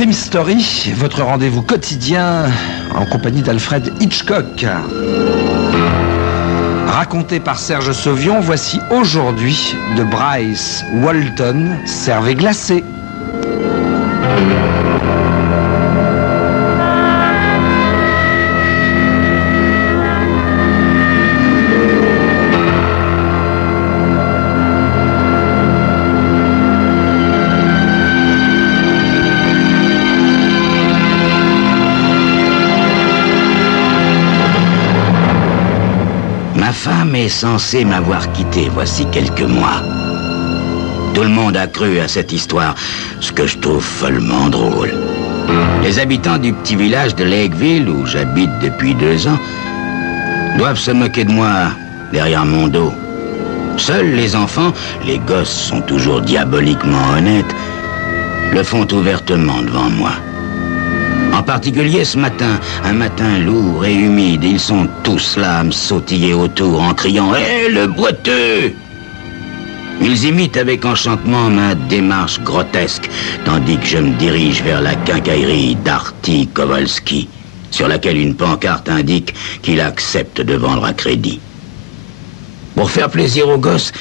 Crime Story, votre rendez-vous quotidien en compagnie d'Alfred Hitchcock. Raconté par Serge Sauvion, voici aujourd'hui de Bryce Walton, Cervet glacé. Ma femme est censée m'avoir quitté voici quelques mois. Tout le monde a cru à cette histoire, ce que je trouve follement drôle. Les habitants du petit village de Lakeville, où j'habite depuis 2 ans, doivent se moquer de moi derrière mon dos. Seuls les enfants, les gosses sont toujours diaboliquement honnêtes, le font ouvertement devant moi. En particulier ce matin, un matin lourd et humide, ils sont tous là à me sautiller autour en criant « Hé, le boiteux !» Ils imitent avec enchantement ma démarche grotesque, tandis que je me dirige vers la quincaillerie d'Artie Kowalski, sur laquelle une pancarte indique qu'il accepte de vendre à crédit. Pour faire plaisir aux gosses,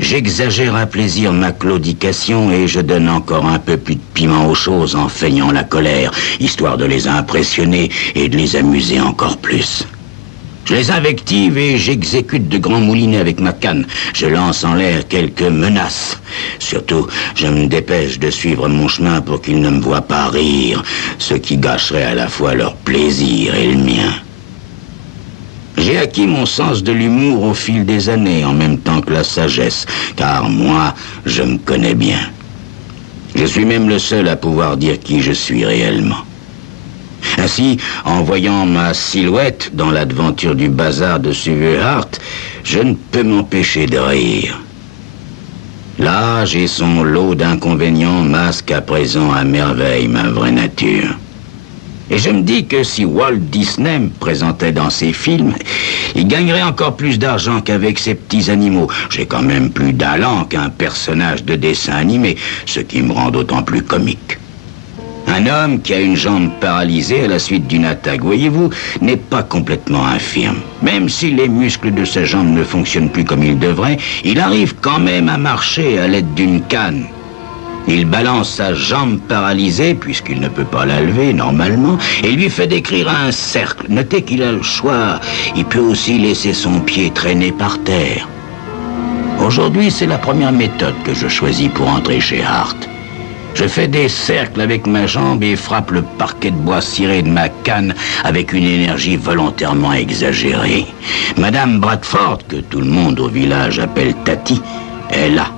j'exagère à plaisir ma claudication et je donne encore un peu plus de piment aux choses en feignant la colère, histoire de les impressionner et de les amuser encore plus. Je les invective et j'exécute de grands moulinets avec ma canne. Je lance en l'air quelques menaces. Surtout, je me dépêche de suivre mon chemin pour qu'ils ne me voient pas rire, ce qui gâcherait à la fois leur plaisir et le mien. J'ai acquis mon sens de l'humour au fil des années, en même temps que la sagesse, car moi, je me connais bien. Je suis même le seul à pouvoir dire qui je suis réellement. Ainsi, en voyant ma silhouette dans l'aventure du bazar de Silverheart, je ne peux m'empêcher de rire. L'âge et son lot d'inconvénients masquent à présent à merveille ma vraie nature. Et je me dis que si Walt Disney me présentait dans ses films, il gagnerait encore plus d'argent qu'avec ses petits animaux. J'ai quand même plus d'allant qu'un personnage de dessin animé, ce qui me rend d'autant plus comique. Un homme qui a une jambe paralysée à la suite d'une attaque, voyez-vous, n'est pas complètement infirme. Même si les muscles de sa jambe ne fonctionnent plus comme ils devraient, il arrive quand même à marcher à l'aide d'une canne. Il balance sa jambe paralysée, puisqu'il ne peut pas la lever normalement, et lui fait décrire un cercle. Notez qu'il a le choix. Il peut aussi laisser son pied traîner par terre. Aujourd'hui, c'est la première méthode que je choisis pour entrer chez Hart. Je fais des cercles avec ma jambe et frappe le parquet de bois ciré de ma canne avec une énergie volontairement exagérée. Madame Bradford, que tout le monde au village appelle Tati, est là.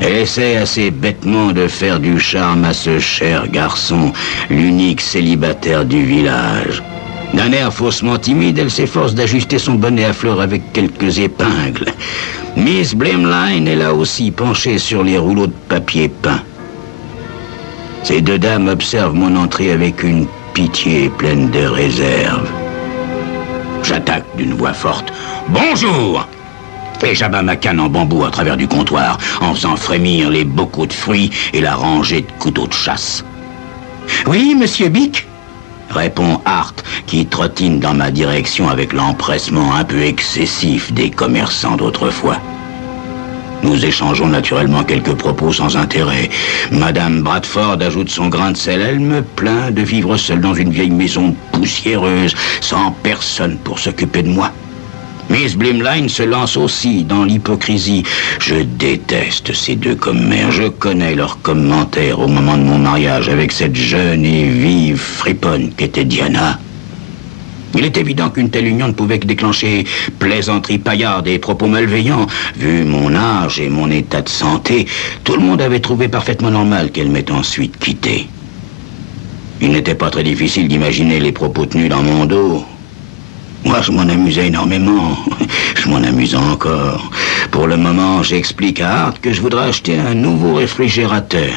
Elle essaie assez bêtement de faire du charme à ce cher garçon, l'unique célibataire du village. D'un air faussement timide, elle s'efforce d'ajuster son bonnet à fleurs avec quelques épingles. Miss Blimline est là aussi, penchée sur les rouleaux de papier peint. Ces 2 dames observent mon entrée avec une pitié pleine de réserve. J'attaque d'une voix forte. « Bonjour !» Et j'abats ma canne en bambou à travers du comptoir, en faisant frémir les bocaux de fruits et la rangée de couteaux de chasse. « Oui, monsieur Bick ?» répond Hart, qui trottine dans ma direction avec l'empressement un peu excessif des commerçants d'autrefois. Nous échangeons naturellement quelques propos sans intérêt. Madame Bradford ajoute son grain de sel. Elle me plaint de vivre seule dans une vieille maison poussiéreuse, sans personne pour s'occuper de moi. Miss Blimline se lance aussi dans l'hypocrisie. Je déteste ces 2 commères. Je connais leurs commentaires au moment de mon mariage avec cette jeune et vive friponne qu'était Diana. Il est évident qu'une telle union ne pouvait que déclencher plaisanteries paillardes et propos malveillants. Vu mon âge et mon état de santé, tout le monde avait trouvé parfaitement normal qu'elle m'ait ensuite quitté. Il n'était pas très difficile d'imaginer les propos tenus dans mon dos. Moi, je m'en amusais énormément. Je m'en amuse encore. Pour le moment, j'explique à Hart que je voudrais acheter un nouveau réfrigérateur.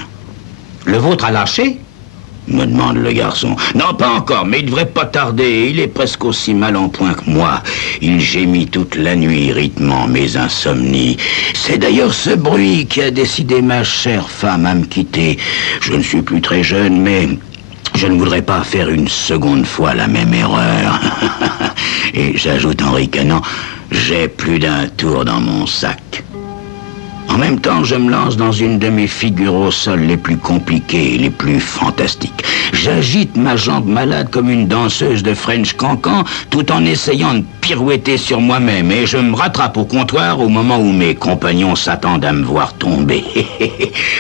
Le vôtre a lâché? me demande le garçon. Non, pas encore, mais il devrait pas tarder. Il est presque aussi mal en point que moi. Il gémit toute la nuit, rythmant mes insomnies. C'est d'ailleurs ce bruit qui a décidé ma chère femme à me quitter. Je ne suis plus très jeune, mais je ne voudrais pas faire une seconde fois la même erreur. Et j'ajoute en ricanant, j'ai plus d'un tour dans mon sac. En même temps, je me lance dans une de mes figures au sol les plus compliquées et les plus fantastiques. J'agite ma jambe malade comme une danseuse de French Cancan, tout en essayant de pirouetter sur moi-même. Et je me rattrape au comptoir au moment où mes compagnons s'attendent à me voir tomber.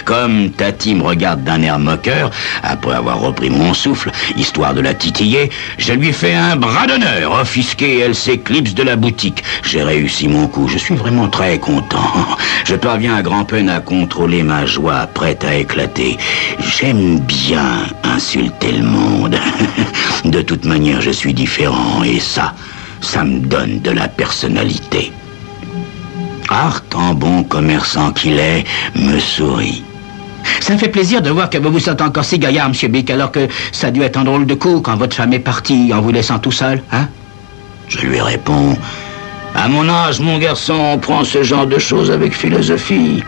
Comme Tati me regarde d'un air moqueur, après avoir repris mon souffle, histoire de la titiller, je lui fais un bras d'honneur, offusqué, elle s'éclipse de la boutique. J'ai réussi mon coup, je suis vraiment très content. Je parviens à grand-peine à contrôler ma joie, prête à éclater. J'aime bien insulter le monde. De toute manière, je suis différent, et ça me donne de la personnalité. Art, en bon commerçant qu'il est, me sourit. Ça me fait plaisir de voir que vous vous sentez encore si gaillard, M. Bick, alors que ça a dû être un drôle de coup quand votre femme est partie en vous laissant tout seul, hein? Je lui réponds... À mon âge, mon garçon, on prend ce genre de choses avec philosophie.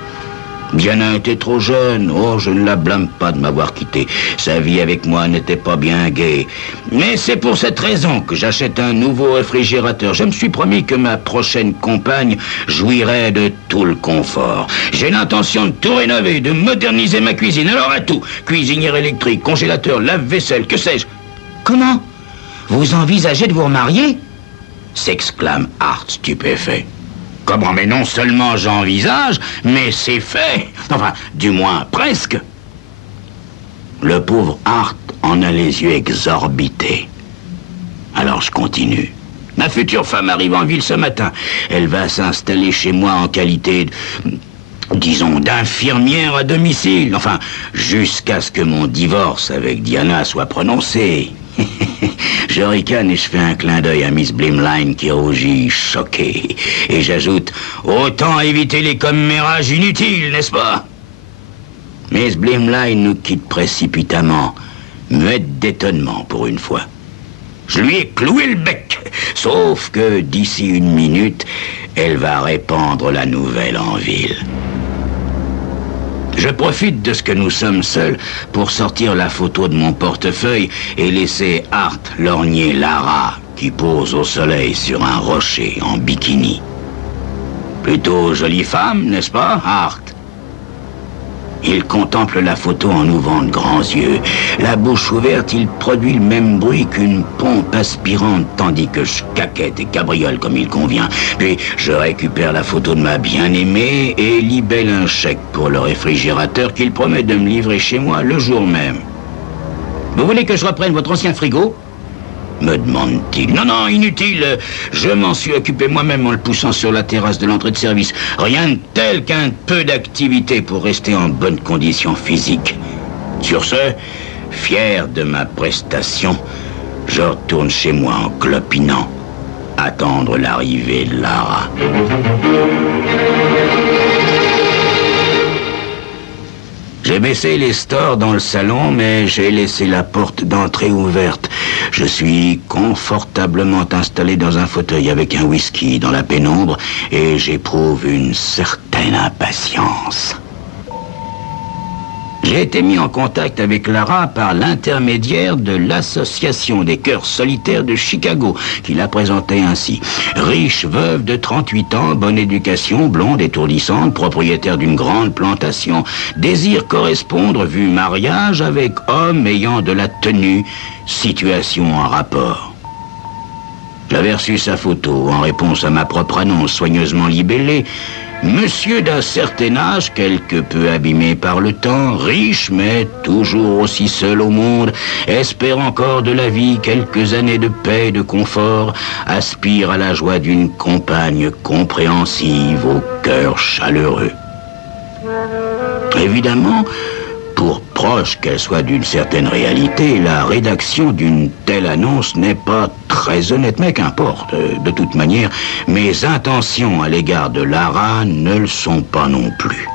Diana était trop jeune. Oh, je ne la blâme pas de m'avoir quitté. Sa vie avec moi n'était pas bien gaie. Mais c'est pour cette raison que j'achète un nouveau réfrigérateur. Je me suis promis que ma prochaine compagne jouirait de tout le confort. J'ai l'intention de tout rénover, de moderniser ma cuisine. Alors à tout. Cuisinière électrique, congélateur, lave-vaisselle, que sais-je. Comment? Vous envisagez de vous remarier? S'exclame Art stupéfait. Comment? Mais non seulement j'envisage, mais c'est fait. Enfin, du moins presque. Le pauvre Art en a les yeux exorbités. Alors je continue. Ma future femme arrive en ville ce matin. Elle va s'installer chez moi en qualité disons, d'infirmière à domicile. Enfin, jusqu'à ce que mon divorce avec Diana soit prononcé. Je ricane et je fais un clin d'œil à Miss Blimline qui rougit, choquée. Et j'ajoute, autant éviter les commérages inutiles, n'est-ce pas? Miss Blimline nous quitte précipitamment, muette d'étonnement pour une fois. Je lui ai cloué le bec, sauf que d'ici une minute, elle va répandre la nouvelle en ville. Je profite de ce que nous sommes seuls pour sortir la photo de mon portefeuille et laisser Art lorgner Lara qui pose au soleil sur un rocher en bikini. Plutôt jolie femme, n'est-ce pas, Art? Il contemple la photo en ouvrant de grands yeux. La bouche ouverte, il produit le même bruit qu'une pompe aspirante, tandis que je caquette et cabriole comme il convient. Puis je récupère la photo de ma bien-aimée et libelle un chèque pour le réfrigérateur qu'il promet de me livrer chez moi le jour même. Vous voulez que je reprenne votre ancien frigo? Me demande-t-il. Non, non, inutile. Je m'en suis occupé moi-même en le poussant sur la terrasse de l'entrée de service. Rien de tel qu'un peu d'activité pour rester en bonne condition physique. Sur ce, fier de ma prestation, je retourne chez moi en clopinant, attendre l'arrivée de Lara. J'ai baissé les stores dans le salon, mais j'ai laissé la porte d'entrée ouverte. Je suis confortablement installé dans un fauteuil avec un whisky dans la pénombre et j'éprouve une certaine impatience. J'ai été mis en contact avec Lara par l'intermédiaire de l'Association des Cœurs Solitaires de Chicago, qui la présentait ainsi. Riche veuve de 38 ans, bonne éducation, blonde étourdissante, propriétaire d'une grande plantation, désire correspondre, vu mariage, avec homme ayant de la tenue, situation en rapport. J'avais reçu sa photo en réponse à ma propre annonce soigneusement libellée. Monsieur d'un certain âge, quelque peu abîmé par le temps, riche mais toujours aussi seul au monde, espère encore de la vie quelques années de paix et de confort, aspire à la joie d'une compagne compréhensive, au cœur chaleureux. Évidemment, pour proche qu'elle soit d'une certaine réalité, la rédaction d'une telle annonce n'est pas très honnête, mais qu'importe. De toute manière, mes intentions à l'égard de Lara ne le sont pas non plus.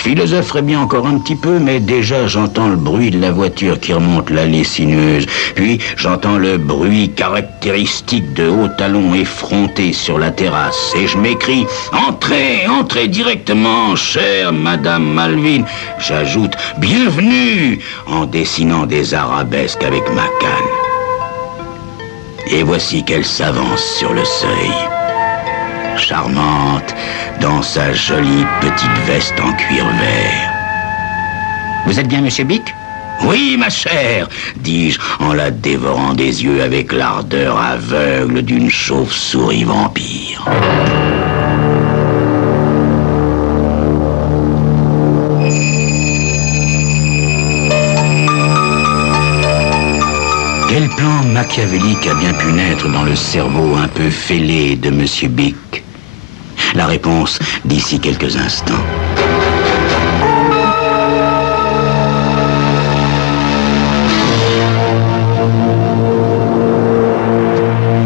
Je philosopherais bien encore un petit peu, mais déjà j'entends le bruit de la voiture qui remonte l'allée sinueuse. Puis j'entends le bruit caractéristique de hauts talons effrontés sur la terrasse. Et je m'écrie « Entrez, entrez directement, chère Madame Malvin !» J'ajoute « Bienvenue !» en dessinant des arabesques avec ma canne. Et voici qu'elle s'avance sur le seuil. Charmante, dans sa jolie petite veste en cuir vert. Vous êtes bien, monsieur Bick? Oui, ma chère, dis-je en la dévorant des yeux avec l'ardeur aveugle d'une chauve-souris vampire. Quel plan machiavélique a bien pu naître dans le cerveau un peu fêlé de monsieur Bick? La réponse d'ici quelques instants.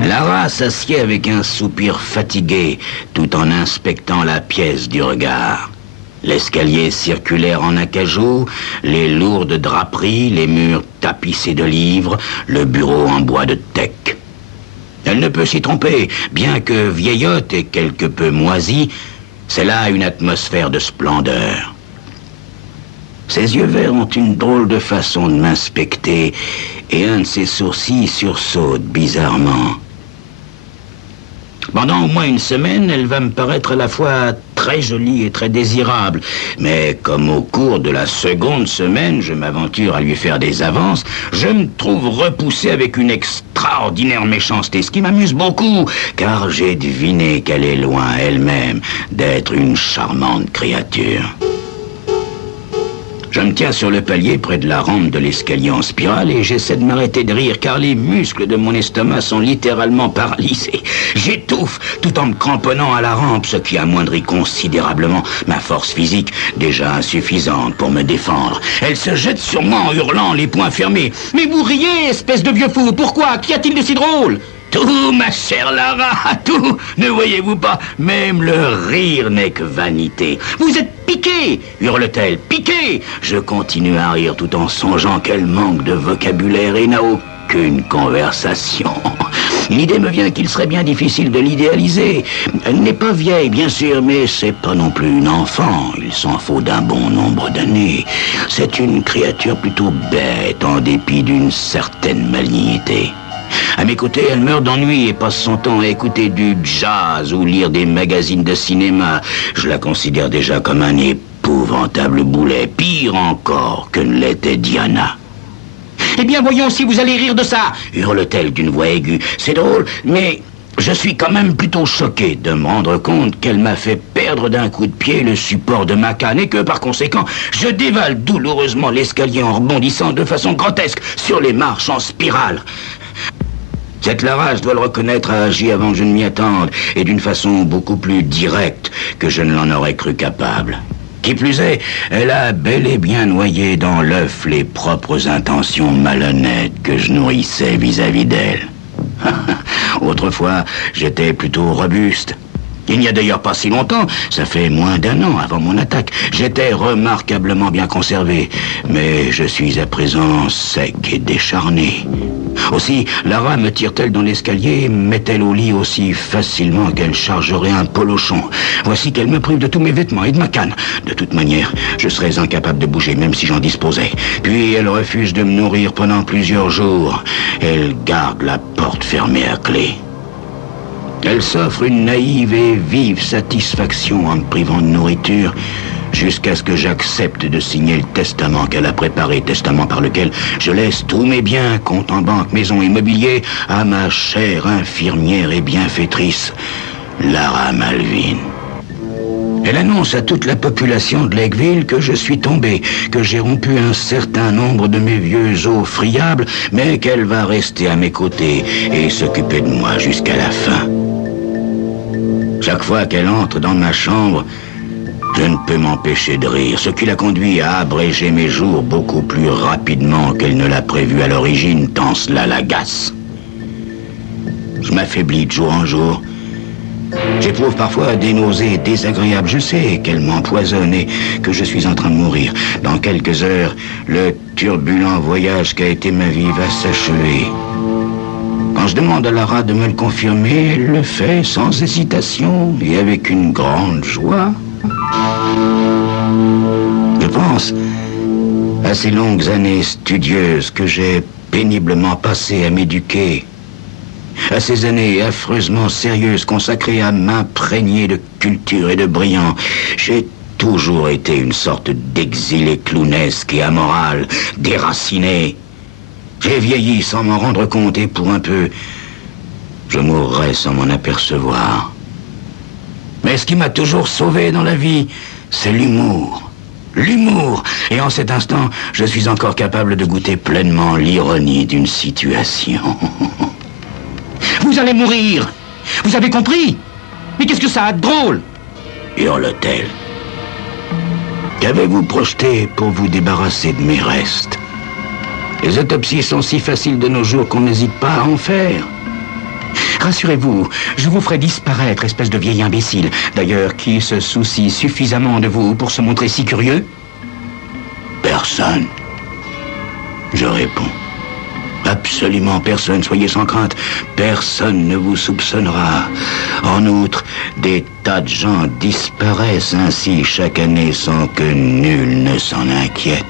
Lara s'assied avec un soupir fatigué, tout en inspectant la pièce du regard. L'escalier circulaire en acajou, les lourdes draperies, les murs tapissés de livres, le bureau en bois de teck. Elle ne peut s'y tromper, bien que vieillotte et quelque peu moisie, c'est là une atmosphère de splendeur. Ses yeux verts ont une drôle de façon de m'inspecter, et un de ses sourcils sursaute bizarrement. Pendant au moins une semaine, elle va me paraître à la fois très jolie et très désirable. Mais comme au cours de la seconde semaine, je m'aventure à lui faire des avances, je me trouve repoussé avec une extraordinaire méchanceté, ce qui m'amuse beaucoup, car j'ai deviné qu'elle est loin elle-même d'être une charmante créature. Je me tiens sur le palier près de la rampe de l'escalier en spirale et j'essaie de m'arrêter de rire car les muscles de mon estomac sont littéralement paralysés. J'étouffe tout en me cramponnant à la rampe, ce qui amoindrit considérablement ma force physique, déjà insuffisante pour me défendre. Elle se jette sur moi en hurlant, les poings fermés. « Mais vous riez, espèce de vieux fou, pourquoi? Qu'y a-t-il de si drôle ?» Tout, ma chère Lara, tout. Ne voyez-vous pas? Même le rire n'est que vanité. Vous êtes piqué, hurle-t-elle. Piqué. Je continue à rire tout en songeant qu'elle manque de vocabulaire et n'a aucune conversation. L'idée me vient qu'il serait bien difficile de l'idéaliser. Elle n'est pas vieille, bien sûr, mais c'est pas non plus une enfant. Il s'en faut d'un bon nombre d'années. C'est une créature plutôt bête, en dépit d'une certaine malignité. À mes côtés, elle meurt d'ennui et passe son temps à écouter du jazz ou lire des magazines de cinéma. Je la considère déjà comme un épouvantable boulet, pire encore que ne l'était Diana. « Eh bien, voyons si vous allez rire de ça !» hurle-t-elle d'une voix aiguë. « C'est drôle, mais je suis quand même plutôt choqué de me rendre compte qu'elle m'a fait perdre d'un coup de pied le support de ma canne et que, par conséquent, je dévale douloureusement l'escalier en rebondissant de façon grotesque sur les marches en spirale. » Cette Lara, je dois le reconnaître, a agi avant que je ne m'y attende, et d'une façon beaucoup plus directe que je ne l'en aurais cru capable. Qui plus est, elle a bel et bien noyé dans l'œuf les propres intentions malhonnêtes que je nourrissais vis-à-vis d'elle. Autrefois, j'étais plutôt robuste. Il n'y a d'ailleurs pas si longtemps, ça fait moins d'un an avant mon attaque, j'étais remarquablement bien conservé, mais je suis à présent sec et décharné. Aussi, Lara me tire-t-elle dans l'escalier et me met-elle au lit aussi facilement qu'elle chargerait un polochon. Voici qu'elle me prive de tous mes vêtements et de ma canne. De toute manière, je serais incapable de bouger, même si j'en disposais. Puis elle refuse de me nourrir pendant plusieurs jours. Elle garde la porte fermée à clé. Elle s'offre une naïve et vive satisfaction en me privant de nourriture, jusqu'à ce que j'accepte de signer le testament qu'elle a préparé, testament par lequel je laisse tous mes biens, compte en banque, maison et mobilier, à ma chère infirmière et bienfaitrice, Lara Malvin. Elle annonce à toute la population de Lakeville que je suis tombé, que j'ai rompu un certain nombre de mes vieux os friables, mais qu'elle va rester à mes côtés et s'occuper de moi jusqu'à la fin. Chaque fois qu'elle entre dans ma chambre, je ne peux m'empêcher de rire, ce qui l'a conduit à abréger mes jours beaucoup plus rapidement qu'elle ne l'a prévu à l'origine, tant cela l'agace. Je m'affaiblis de jour en jour, J'éprouve parfois des nausées désagréables. Je sais qu'elle m'empoisonne et que je suis en train de mourir. Dans quelques heures, le turbulent voyage qu'a été ma vie va s'achever. Quand je demande à Lara de me le confirmer, elle le fait sans hésitation et avec une grande joie. Je pense à ces longues années studieuses que j'ai péniblement passées à m'éduquer, à ces années affreusement sérieuses consacrées à m'imprégner de culture et de brillant. J'ai toujours été une sorte d'exilé clownesque et amoral, déraciné. J'ai vieilli sans m'en rendre compte et pour un peu, je mourrai sans m'en apercevoir. Mais ce qui m'a toujours sauvé dans la vie, c'est l'humour. L'humour. Et en cet instant, je suis encore capable de goûter pleinement l'ironie d'une situation. Vous allez mourir. Vous avez compris? Mais qu'est-ce que ça a de drôle? Hurle-t-elle. Qu'avez-vous projeté pour vous débarrasser de mes restes? Les autopsies sont si faciles de nos jours qu'on n'hésite pas à en faire. Rassurez-vous, je vous ferai disparaître, espèce de vieil imbécile. D'ailleurs, qui se soucie suffisamment de vous pour se montrer si curieux? Personne. Je réponds. Absolument personne, soyez sans crainte. Personne ne vous soupçonnera. En outre, des tas de gens disparaissent ainsi chaque année sans que nul ne s'en inquiète.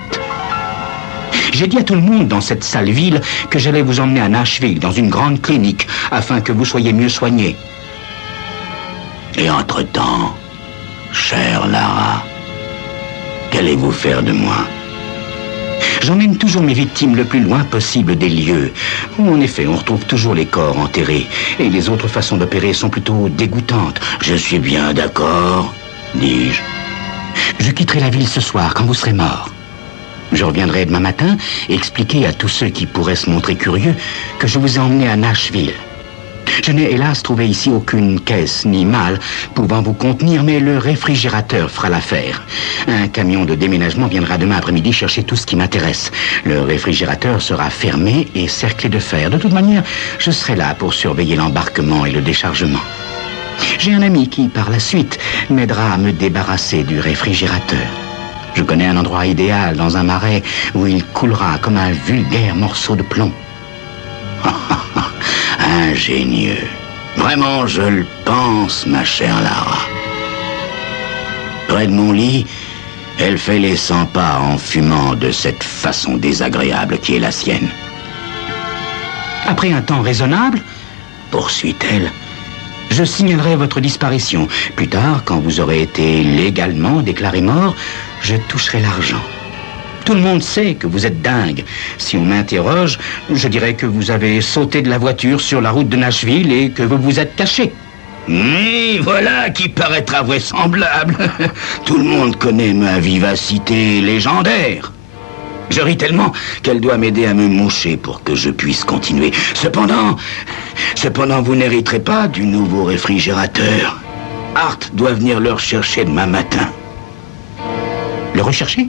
J'ai dit à tout le monde dans cette sale ville que j'allais vous emmener à Nashville, dans une grande clinique, afin que vous soyez mieux soignés. Et entre-temps, chère Lara, qu'allez-vous faire de moi? J'emmène toujours mes victimes le plus loin possible des lieux où, en effet, on retrouve toujours les corps enterrés. Et les autres façons d'opérer sont plutôt dégoûtantes. Je suis bien d'accord, dis-je. Je quitterai la ville ce soir, quand vous serez mort. Je reviendrai demain matin et expliquer à tous ceux qui pourraient se montrer curieux que je vous ai emmené à Nashville. Je n'ai hélas trouvé ici aucune caisse ni malle pouvant vous contenir, mais le réfrigérateur fera l'affaire. Un camion de déménagement viendra demain après-midi chercher tout ce qui m'intéresse. Le réfrigérateur sera fermé et cerclé de fer. De toute manière, je serai là pour surveiller l'embarquement et le déchargement. J'ai un ami qui, par la suite, m'aidera à me débarrasser du réfrigérateur. Je connais un endroit idéal dans un marais où il coulera comme un vulgaire morceau de plomb. Ingénieux. Vraiment, je le pense, ma chère Lara. Près de mon lit, elle fait les 100 pas en fumant de cette façon désagréable qui est la sienne. Après un temps raisonnable, poursuit-elle, je signalerai votre disparition. Plus tard, quand vous aurez été légalement déclaré mort, je toucherai l'argent. Tout le monde sait que vous êtes dingue. Si on m'interroge, je dirais que vous avez sauté de la voiture sur la route de Nashville et que vous vous êtes caché. Mais voilà qui paraîtra vraisemblable. Tout le monde connaît ma vivacité légendaire. Je ris tellement qu'elle doit m'aider à me moucher pour que je puisse continuer. Cependant, vous n'hériterez pas du nouveau réfrigérateur. Art doit venir le rechercher demain matin. Le rechercher?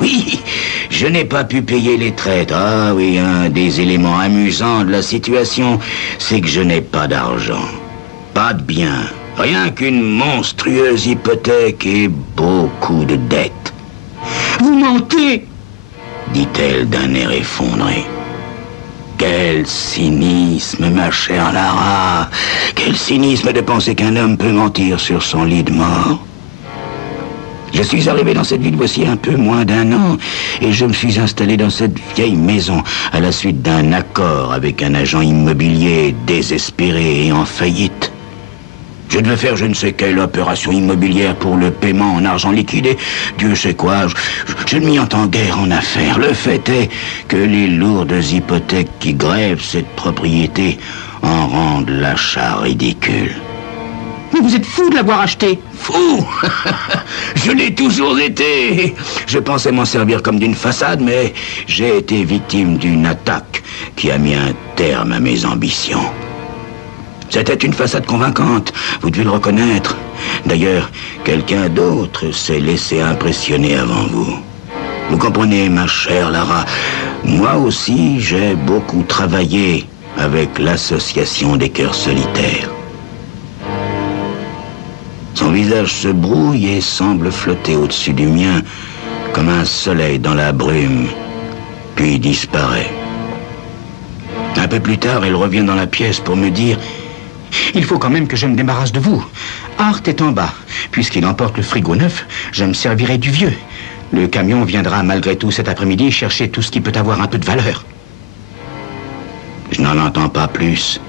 Oui, je n'ai pas pu payer les traites. Ah oui, un des éléments amusants de la situation, c'est que je n'ai pas d'argent. Pas de biens. Rien qu'une monstrueuse hypothèque et beaucoup de dettes. Vous mentez! Dit-elle d'un air effondré. Quel cynisme, ma chère Lara. Quel cynisme de penser qu'un homme peut mentir sur son lit de mort. Je suis arrivé dans cette ville voici un peu moins d'1 an et je me suis installé dans cette vieille maison à la suite d'un accord avec un agent immobilier désespéré et en faillite. Je devais faire je ne sais quelle opération immobilière pour le paiement en argent liquide et Dieu sait quoi, je ne m'y entends guère en affaires. Le fait est que les lourdes hypothèques qui grèvent cette propriété en rendent l'achat ridicule. Mais vous êtes fou de l'avoir acheté. Fou? Je l'ai toujours été. Je pensais m'en servir comme d'une façade, mais j'ai été victime d'une attaque qui a mis un terme à mes ambitions. C'était une façade convaincante, vous devez le reconnaître. D'ailleurs, quelqu'un d'autre s'est laissé impressionner avant vous. Vous comprenez, ma chère Lara, moi aussi j'ai beaucoup travaillé avec l'association des cœurs solitaires. Son visage se brouille et semble flotter au-dessus du mien comme un soleil dans la brume, puis disparaît. Un peu plus tard, elle revient dans la pièce pour me dire « Il faut quand même que je me débarrasse de vous. Art est en bas. Puisqu'il emporte le frigo neuf, je me servirai du vieux. Le camion viendra malgré tout cet après-midi chercher tout ce qui peut avoir un peu de valeur. » Je n'en entends pas plus,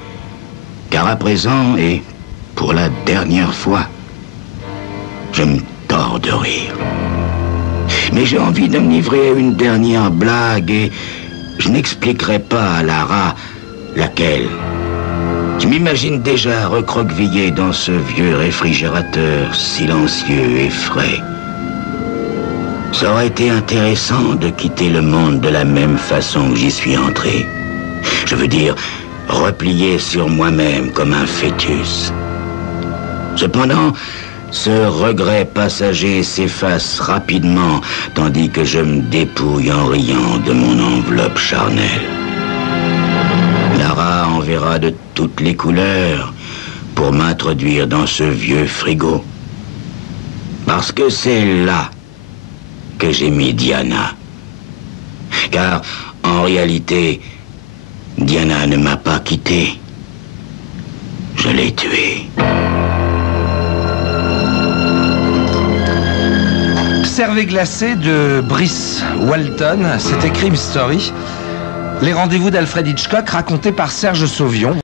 car à présent, et pour la dernière fois, je me tords de rire. Mais j'ai envie de me livrer à une dernière blague et je n'expliquerai pas à Lara laquelle. Je m'imagine déjà recroquevillé dans ce vieux réfrigérateur silencieux et frais. Ça aurait été intéressant de quitter le monde de la même façon que j'y suis entré. Je veux dire, replié sur moi-même comme un fœtus. Cependant, ce regret passager s'efface rapidement, tandis que je me dépouille en riant de mon enveloppe charnelle. Lara enverra de toutes les couleurs pour m'introduire dans ce vieux frigo. Parce que c'est là que j'ai mis Diana. Car, en réalité, Diana ne m'a pas quitté. Je l'ai tuée. Cervé glacé de Brice Walton, c'était Crime Story. Les rendez-vous d'Alfred Hitchcock racontés par Serge Sauvion.